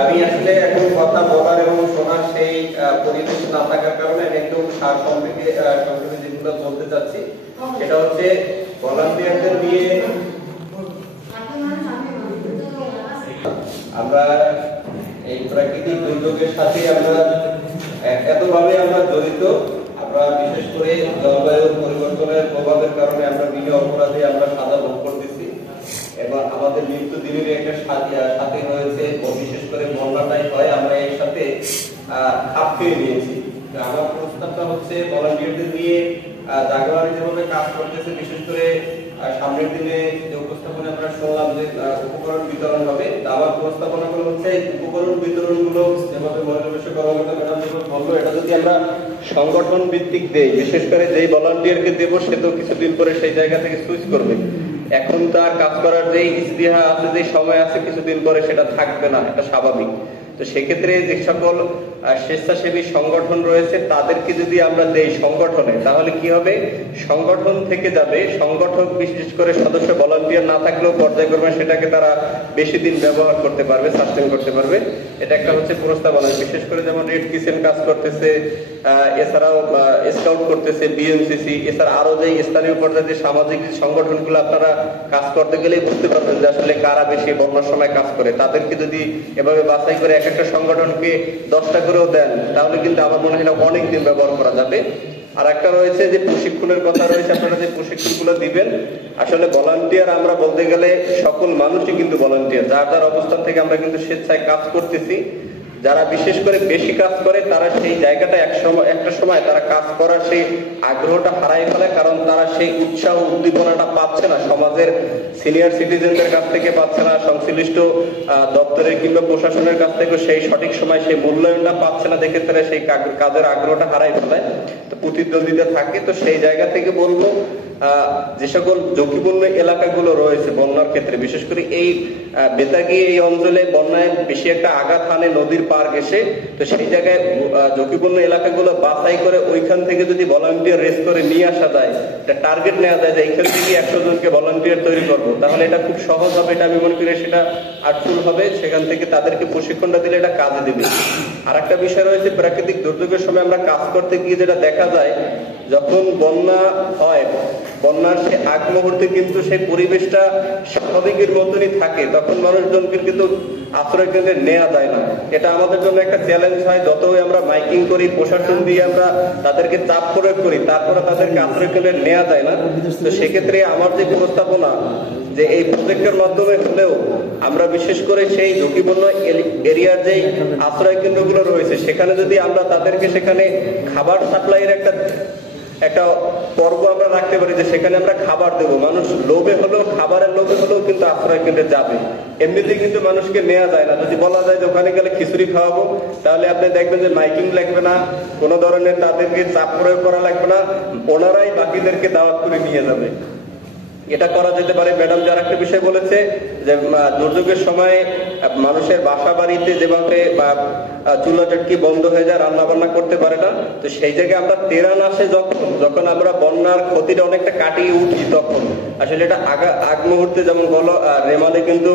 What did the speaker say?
আমি আসলে এখন কথা বলার এবং শোনার সেই পরিবেশ না থাকার কারণে আমি একদম সংক্ষেপে যেগুলো বলতে চাচ্ছি সেটা হচ্ছে ভলান্টিয়ারদের নিয়ে আমরা এই প্রাকৃতিক দুর্যোগের সাথে আমরা এতভাবে আমরা জড়িত। আমরা বিশেষ করে জলবায়ুর পরিবর্তনের প্রভাবের কারণে আমরা বিভিন্ন অপরাধে আমরা সাজা ভোগ করতেছি এবং আমাদের মৃত্যু দিনের একটা সাথে হয়েছে, বিশেষ করে বন্যাটাই হয় আমরা এর সাথে খাপ খেয়ে নিয়েছি। আমার প্রস্তাবটা হচ্ছে ভলান্টিয়ারদের নিয়ে জাগোয়ারি যেভাবে কাজ করতেছে, বিশেষ করে সামনের দিনে যে উপস্থাপনা আমরা শুনলাম যে উপকরণ বিতরণ হবে, আমার প্রস্তাবনাগুলো হচ্ছে উপকরণ বিতরণগুলো যেভাবে মহিলা বিষয়ক কর্মকর্তা ম্যাডাম যেভাবে বললো, এটা যদি আমরা সংগঠন ভিত্তিক দেই, বিশেষ করে যেই ভলান্টিয়ারকে দেবো সে তো কিছুদিন পরে সেই জায়গা থেকে সুইচ করবে। এখন তার কাজ করার যে ইস্তিহা আছে, যে সময় আছে, কিছুদিন পরে সেটা থাকবে না, এটা স্বাভাবিক। তো সেক্ষেত্রে যে সকল স্বেচ্ছাসেবী সংগঠন রয়েছে তাদেরকে যদি আমরা দেই সংগঠনে, তাহলে কি হবে, সংগঠন থেকে যাবে, সংগঠক বিশেষ করে সদস্য ভলান্টিয়ার না থাকলেও পর্যায়ক্রমে সেটাকে তারা বেশি দিন ব্যবহার করতে পারবে, সাস্টেন করতে পারবে। এটা একটা হচ্ছে প্রস্তাবনা। বিশেষ করে যেমন রেড কিচেন কাজ করতেছে, এছাড়াও স্কাউট করতেছে, বিএনসিসি, এছাড়া আরো যে স্থানীয় পর্যায়ে যে সামাজিক সংগঠনগুলো আপনারা কাজ করতে গেলেই বুঝতে পারবেন যে আসলে কারা বেশি বন্যার সময় কাজ করে। তাদেরকে যদি এভাবে বাছাই করে এক একটা সংগঠনকে 10টা করেও দেন, তাহলে কিন্তু আমার মনে হয় অনেক দিন ব্যবহার করা যাবে। আর একটা রয়েছে যে প্রশিক্ষণের কথা রয়েছে, আপনারা যে প্রশিক্ষণগুলো দিবেন, আসলে ভলান্টিয়ার আমরা বলতে গেলে সকল মানুষই কিন্তু ভলান্টিয়ার, যার যার অবস্থান থেকে আমরা কিন্তু স্বেচ্ছায় কাজ করতেছি। যারা বিশেষ করে বেশি কাজ করে তারা সেই জায়গাটা একটা সময় তারা কাজ করার সেই আগ্রহটা হারাই ফেলে, কারণ তারা সেই উৎসাহ উদ্দীপনাটা পাচ্ছে না, সমাজের সিনিয়র সিটিজেনদের কাছ থেকে পাচ্ছে না, সংশ্লিষ্ট দপ্তরের কিংবা প্রশাসনের কাছ থেকে সেই সঠিক সময় সেই মূল্যায়নটা পাচ্ছে না, দেখে তারা সেই কাজের আগ্রহটা হারাই ফেলে, তো প্রতিদ্বন্দ্বিতা থাকে। তো সেই জায়গা থেকে বলবো, যে সকল ঝুঁকিপূর্ণ এলাকাগুলো রয়েছে বন্যার ক্ষেত্রে, বিশেষ করে এই বেতাগী এই অঞ্চলে বন্যায় বেশি একটা আঘাত হানে নদীর পার ঘেঁষে, তো সেই জায়গায় ঝুঁকিপূর্ণ এলাকাগুলো বাছাই করে ওইখান থেকে যদি ভলান্টিয়ার রেস করে নিয়ে আসা যায়, একটা টার্গেট নেওয়া যায় যে এইখান থেকে 100 জনকে ভলান্টিয়ার তৈরি করবো, তাহলে এটা খুব সহজ হবে। এটা আমি মনে করি সেটা আর্টফুল হবে। সেখান থেকে তাদেরকে প্রশিক্ষণটা দিলে এটা কাজে দেবে। আর একটা বিষয় রয়েছে, প্রাকৃতিক দুর্যোগের সময় আমরা কাজ করতে গিয়ে যেটা দেখা যায়, যখন বন্যা হয়, বন্যার সে আগ মুহূর্তে কিন্তু সেই পরিবেশটা স্বাভাবিকের মতনই থাকে, তখন মানুষজনকে কিন্তু আশ্রয় কেন্দ্রে নেওয়া যায় না। এটা আমাদের জন্য একটা চ্যালেঞ্জ হয়। যতই আমরা মাইকিং করি, প্রশাসন দিয়ে আমরা তাদেরকে চাপ প্রয়োগ করি, তারপরে তাদেরকে আশ্রয় কেন্দ্রে নেওয়া যায় না। তো সেক্ষেত্রে আমার যে প্রস্তাবনা, যে এই প্রজেক্টের মাধ্যমে হলেও আমরা বিশেষ করে সেই ঝুঁকিপূর্ণ এরিয়ার যেই আশ্রয় কেন্দ্রগুলো রয়েছে, সেখানে যদি আমরা তাদেরকে সেখানে খাবার সাপ্লাইয়ের একটা পর্ব আমরা রাখতে পারি, যে সেখানে আমরা খাবার দেবো। মানুষ লোভে হলেও, খাবারের লোভে হলেও কিন্তু আশ্রয় কেন্দ্রে যাবে, এমনিতেই কিন্তু মানুষকে নেওয়া যায় না। যদি বলা যায় যে ওখানে গেলে খিচুড়ি খাওয়াবো, তাহলে আপনি দেখবেন যে মাইকিং লাগবে না, কোনো ধরনের তাদেরকে চাপ প্রয়োগ করা লাগবে না, ওনারাই বাকিদেরকে দাওয়াত করে নিয়ে যাবে। এটা করা যেতে পারে। ম্যাডাম যার একটা বিষয় বলেছে যে দুর্যোগের সময় মানুষের বাসা বাড়িতে যেভাবে চুলা চটকি বন্ধ হয়ে যায়, রান্না বান্না করতে পারে না, তো সেই জায়গায় আমরা তেরান আসে যখন আমরা বন্যার ক্ষতিটা অনেকটা কাটিয়ে উঠি, তখন আসলে এটা আগ মুহূর্তে যেমন বলো রেমালে কিন্তু